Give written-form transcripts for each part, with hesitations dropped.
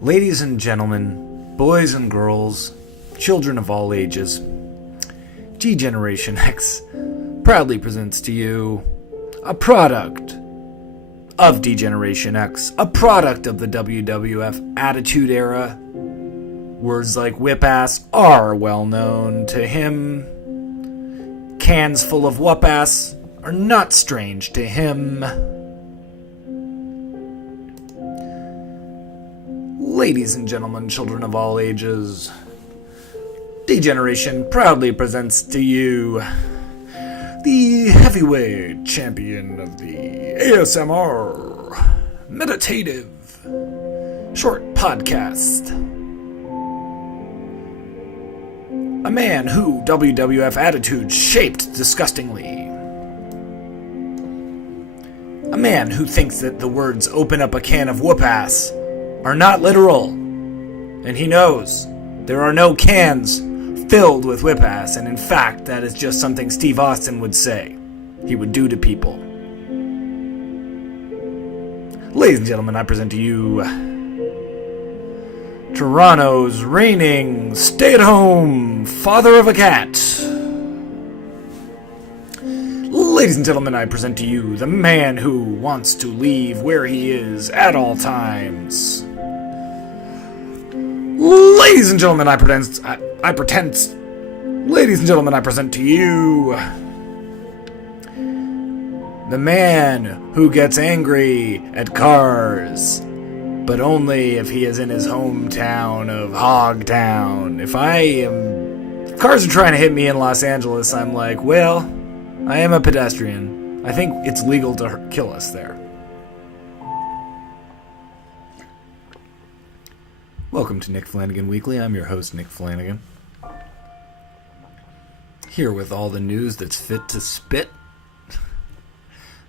Ladies and gentlemen, boys and girls, children of all ages, G Generation X proudly presents to you a product of D Generation X, a product of the WWF Attitude Era. Words like whip-ass are well known to him. Cans full of whoop-ass are not strange to him. Ladies and gentlemen, children of all ages, D-Generation proudly presents to you the heavyweight champion of the ASMR meditative short podcast. A man who WWF Attitude shaped disgustingly. A man who thinks that the words open up a can of whoop-ass are not literal, and he knows there are no cans filled with whip-ass, and in fact that is just something Steve Austin would say he would do to people. Ladies and gentlemen, I present to you Toronto's reigning stay-at-home father of a cat. Ladies and gentlemen, I present to you the man who wants to leave where he is at all times. Ladies and gentlemen, I present to you the man who gets angry at cars, but only if he is in his hometown of Hogtown. If cars are trying to hit me in Los Angeles, I'm like, well, I am a pedestrian. I think it's legal to kill us there. Welcome to Nick Flanagan Weekly. I'm your host, Nick Flanagan. Here with all the news that's fit to spit.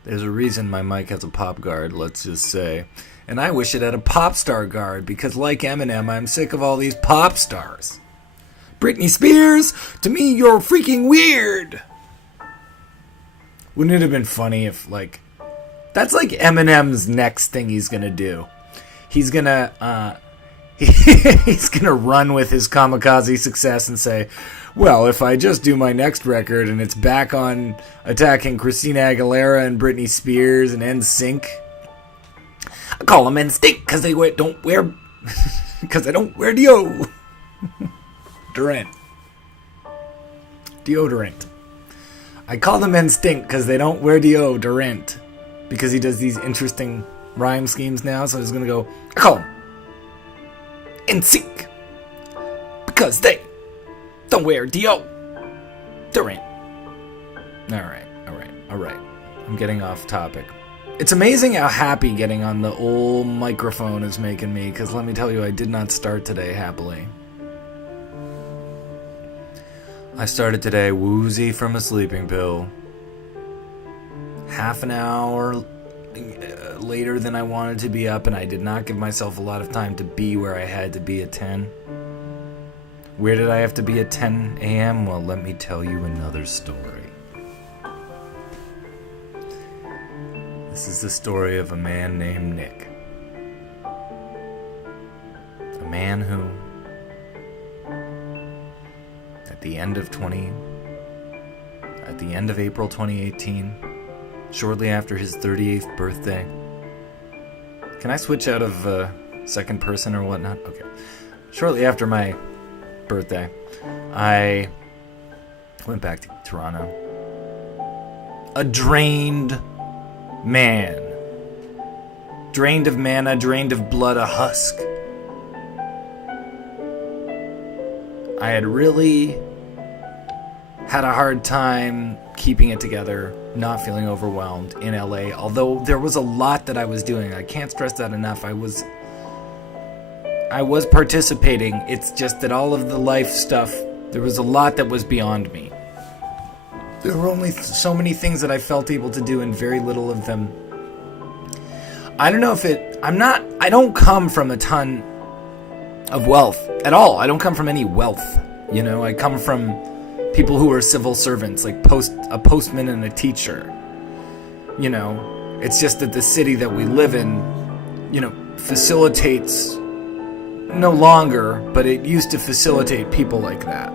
There's a reason my mic has a pop guard, let's just say. And I wish it had a pop star guard, because like Eminem, I'm sick of all these pop stars. Britney Spears, to me, you're freaking weird. Wouldn't it have been funny if, that's like Eminem's next thing he's gonna do. He's gonna run with his kamikaze success and say, well, if I just do my next record and it's back on attacking Christina Aguilera and Britney Spears and NSYNC, I call them NSYNC because they don't wear deodorant. I call them NSYNC because they don't wear deodorant, because he does these interesting rhyme schemes now, so I was going to go, I call them NSYNC because they don't wear deodorant. Alright. I'm getting off topic. It's amazing how happy getting on the old microphone is making me, because let me tell you, I did not start today happily. I started today woozy from a sleeping pill. Half an hour later than I wanted to be up, and I did not give myself a lot of time to be where I had to be at 10. Where did I have to be at 10 a.m.? Well, let me tell you another story. This is the story of a man named Nick. A man who, at the end of April 2018, shortly after his 38th birthday. Can I switch out of second person or whatnot? Okay. Shortly after my birthday, I went back to Toronto. A drained man. Drained of mana, drained of blood, a husk. I had really had a hard time keeping it together, not feeling overwhelmed in LA, although there was a lot that I was doing. I can't stress that enough. I was participating. It's just that all of the life stuff, there was a lot that was beyond me. There were only so many things that I felt able to do, and very little of them. I don't know if I don't come from a ton of wealth at all. I don't come from any wealth. I come from people who are civil servants, like a postman and a teacher. It's just that the city that we live in, facilitates no longer, but it used to facilitate people like that.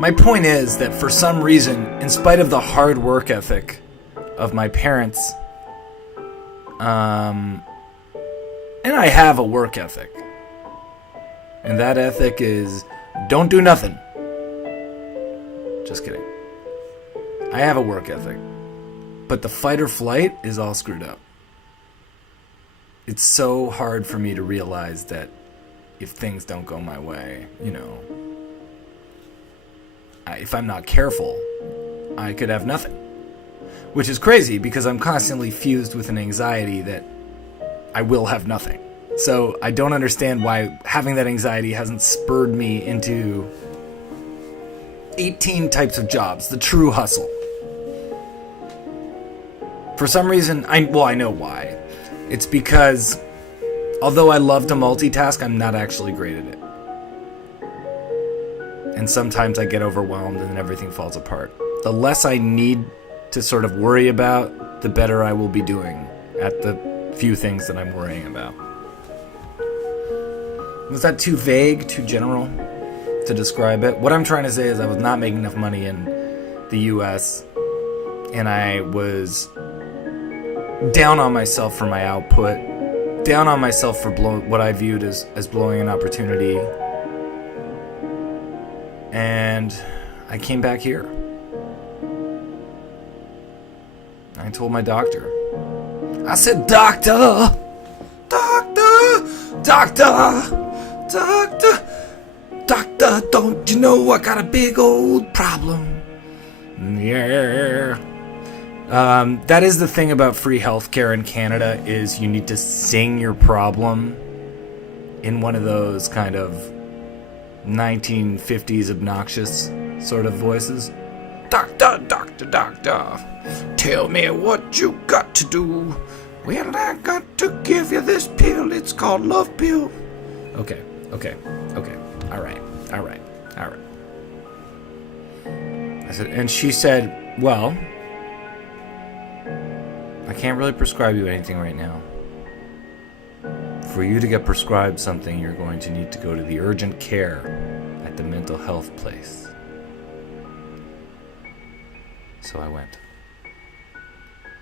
My point is that for some reason, in spite of the hard work ethic of my parents, and I have a work ethic, and that ethic is don't do nothing. Just kidding. I have a work ethic, but the fight or flight is all screwed up. It's so hard for me to realize that if things don't go my way, if I'm not careful, I could have nothing. Which is crazy because I'm constantly fused with an anxiety that I will have nothing. So I don't understand why having that anxiety hasn't spurred me into 18 types of jobs, the true hustle. For some reason, I know why. It's because although I love to multitask, I'm not actually great at it. And sometimes I get overwhelmed and then everything falls apart. The less I need to sort of worry about, the better I will be doing at the few things that I'm worrying about. Was that too vague, too general to describe it? What I'm trying to say is I was not making enough money in the US, and I was down on myself for my output, down on myself for what I viewed as blowing an opportunity. And I came back here. I told my doctor. I said, Doctor, don't you know I got a big old problem? Yeah. That is the thing about free healthcare in Canada is you need to sing your problem in one of those kind of 1950s obnoxious sort of voices. Doctor, tell me what you got to do. Well, I got to give you this pill. It's called love pill. Okay. All right. I said, and she said, well, I can't really prescribe you anything right now. For you to get prescribed something, you're going to need to go to the urgent care at the mental health place. So I went.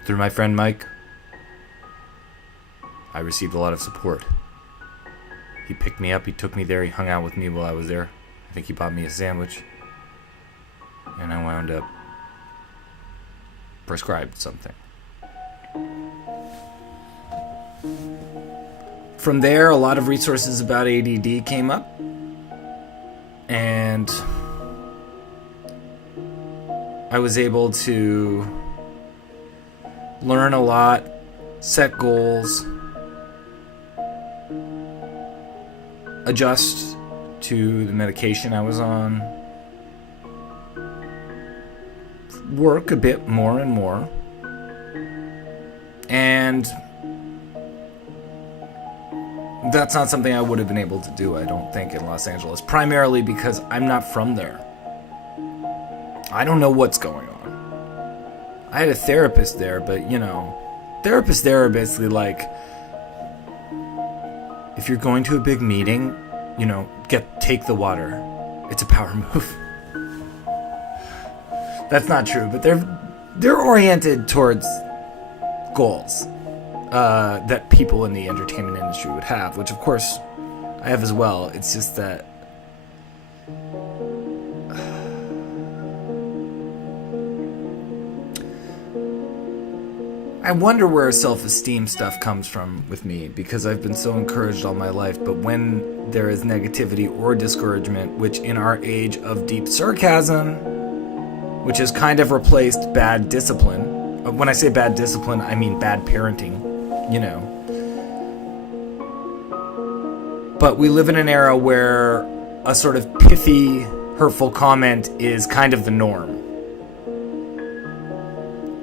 Through my friend Mike, I received a lot of support. He picked me up, he took me there, he hung out with me while I was there. I think he bought me a sandwich. And I wound up prescribed something. From there, a lot of resources about ADD came up. And I was able to learn a lot, set goals, adjust to the medication I was on, work a bit more and more, and that's not something I would have been able to do, I don't think, in Los Angeles, primarily because I'm not from there. I don't know what's going on. I had a therapist there, but, therapists there are basically like, if you're going to a big meeting, take the water. It's a power move. That's not true, but they're oriented towards goals that people in the entertainment industry would have, which of course I have as well. It's just that I wonder where self-esteem stuff comes from with me, because I've been so encouraged all my life, but when there is negativity or discouragement, which in our age of deep sarcasm, which has kind of replaced bad discipline. When I say bad discipline, I mean bad parenting, But we live in an era where a sort of pithy, hurtful comment is kind of the norm.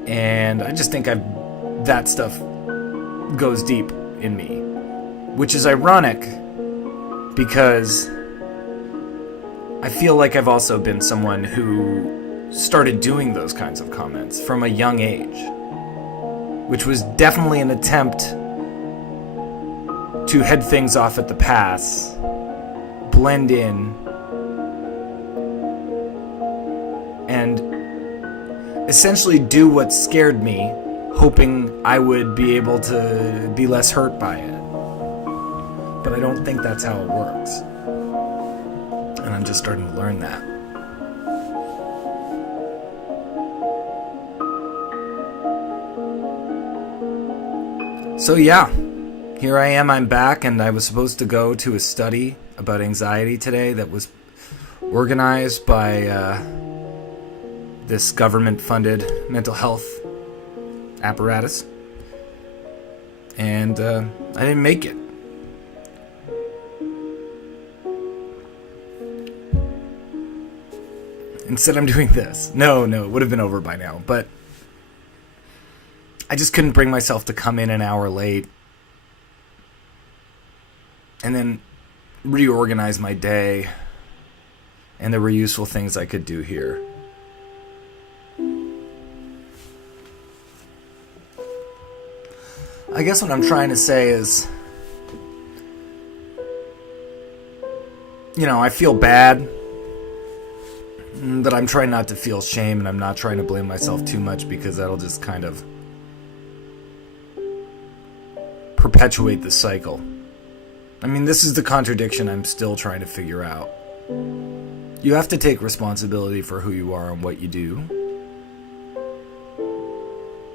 And I just think that stuff goes deep in me, which is ironic because I feel like I've also been someone who started doing those kinds of comments from a young age, which was definitely an attempt to head things off at the pass, blend in, and essentially do what scared me, hoping I would be able to be less hurt by it. But I don't think that's how it works. And I'm just starting to learn that. So yeah, here I am, I'm back, and I was supposed to go to a study about anxiety today that was organized by this government-funded mental health apparatus. And I didn't make it. Instead, I'm doing this. No, it would have been over by now, but I just couldn't bring myself to come in an hour late and then reorganize my day, and there were useful things I could do here. I guess what I'm trying to say is, I feel bad, but I'm trying not to feel shame, and I'm not trying to blame myself too much because that'll just kind of perpetuate the cycle. I mean, this is the contradiction I'm still trying to figure out. You have to take responsibility for who you are and what you do,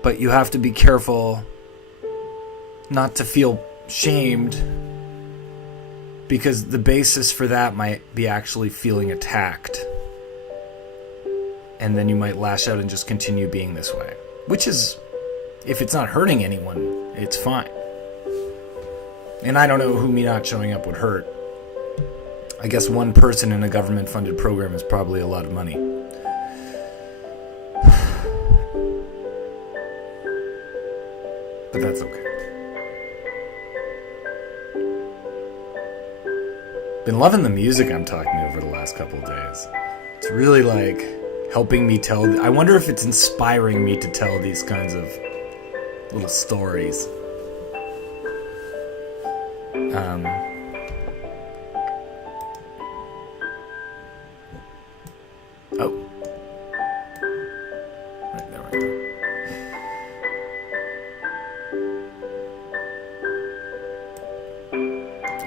but you have to be careful not to feel shamed, because the basis for that might be actually feeling attacked. And then you might lash out and just continue being this way. Which is, if it's not hurting anyone, it's fine. And I don't know who me not showing up would hurt. I guess one person in a government-funded program is probably a lot of money. But that's okay. Been loving the music I'm talking over the last couple of days. It's really helping me tell. I wonder if it's inspiring me to tell these kinds of little stories. Right, there we go.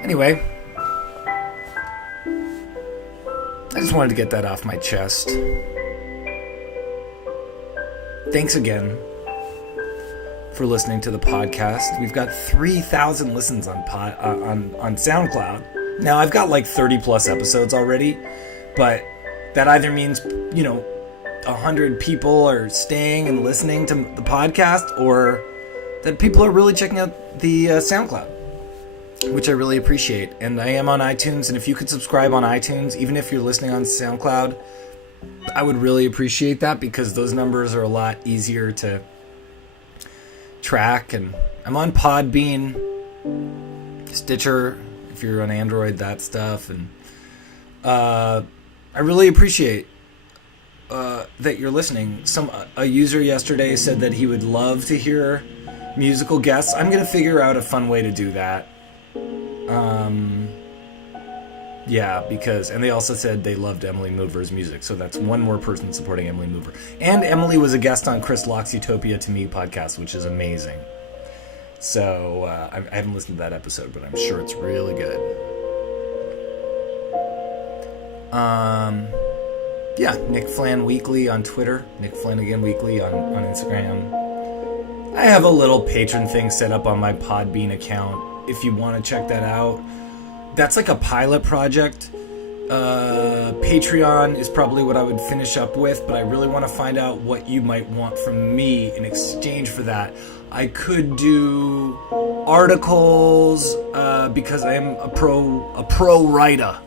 Anyway, I just wanted to get that off my chest. Thanks again for listening to the podcast. We've got 3,000 listens on SoundCloud. Now, I've got 30 plus episodes already, but that either means, 100 people are staying and listening to the podcast, or that people are really checking out the SoundCloud, which I really appreciate. And I am on iTunes, and if you could subscribe on iTunes, even if you're listening on SoundCloud, I would really appreciate that, because those numbers are a lot easier to track. And I'm on Podbean, Stitcher, if you're on Android, that stuff. And I really appreciate that you're listening. A user yesterday said that he would love to hear musical guests. I'm going to figure out a fun way to do that. And they also said they loved Emily Mover's music, so that's one more person supporting Emily Mover. And Emily was a guest on Chris Locke's Utopia to Me podcast, which is amazing. So I haven't listened to that episode, but I'm sure it's really good. Nick Flan Weekly on Twitter, Nick Flanagan Weekly on Instagram. I have a little patron thing set up on my Podbean account if you want to check that out. That's a pilot project. Patreon is probably what I would finish up with, but I really want to find out what you might want from me in exchange for that. I could do articles because I am a pro writer.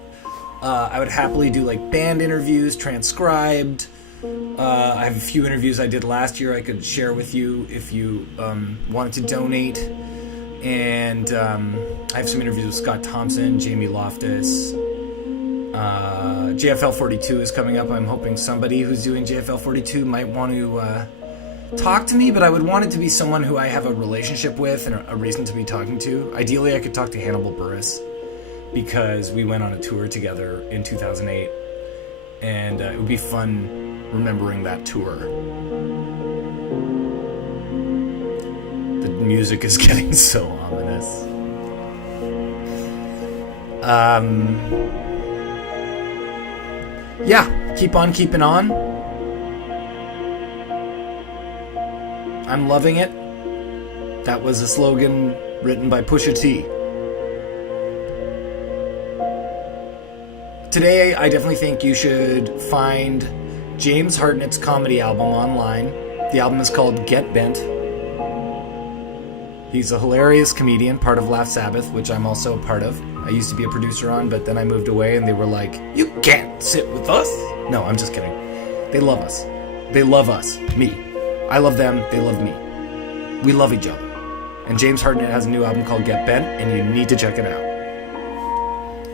I would happily do band interviews, transcribed. I have a few interviews I did last year I could share with you if you wanted to donate. And I have some interviews with Scott Thompson, Jamie Loftus. JFL 42 is coming up. I'm hoping somebody who's doing JFL 42 might want to talk to me, but I would want it to be someone who I have a relationship with and a reason to be talking to. Ideally, I could talk to Hannibal Buress because we went on a tour together in 2008, and it would be fun remembering that tour. The music is getting so ominous. Yeah, keep on keeping on. I'm loving it. That was a slogan written by Pusha T. Today, I definitely think you should find James Hartnett's comedy album online. The album is called Get Bent. He's a hilarious comedian, part of Laugh Sabbath, which I'm also a part of. I used to be a producer on, but then I moved away and they were like, you can't sit with us. No, I'm just kidding. They love us. They love us. Me. I love them. They love me. We love each other. And James Hartnett has a new album called Get Bent, and you need to check it out.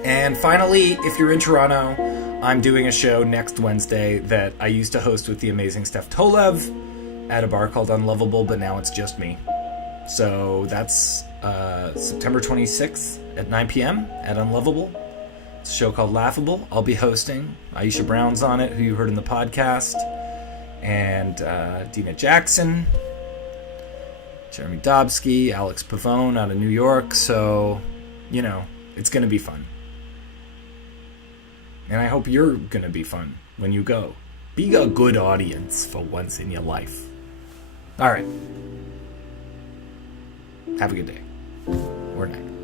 And finally, if you're in Toronto, I'm doing a show next Wednesday that I used to host with the amazing Steph Tolev at a bar called Unlovable, but now it's just me. So that's September 26th at 9 p.m. at Unlovable. It's a show called Laughable. I'll be hosting. Aisha Brown's on it, who you heard in the podcast. And Dina Jackson, Jeremy Dobsky, Alex Pavone out of New York. So, you know, it's going to be fun. And I hope you're going to be fun when you go. Be a good audience for once in your life. All right. Have a good day or night.